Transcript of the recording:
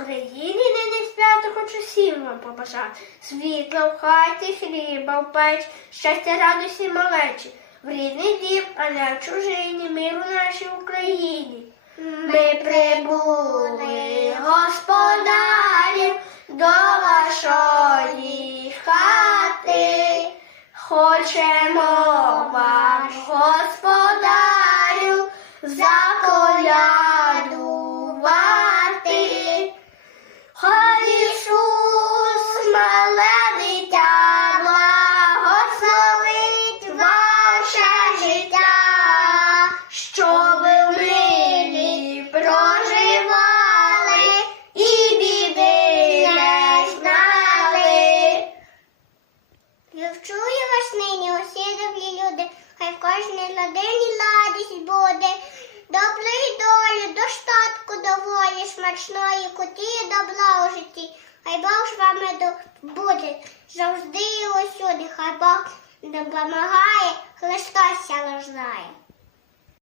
Україні нині свято хочу всім вам побажати. Світла в хаті, хліба в печ, щастя, радості малечі. В рідний дім, а не в чужині, ми у нашій Україні. Ми прибули господарів до вашої хати. Хочемо. Кожній родині ладість буде. Доброї долі, достатку доволі, смачної куті добра у житті. Хай Бог з вами буде завжди і усюди, хай Бог допомагає, Христос ся рождає.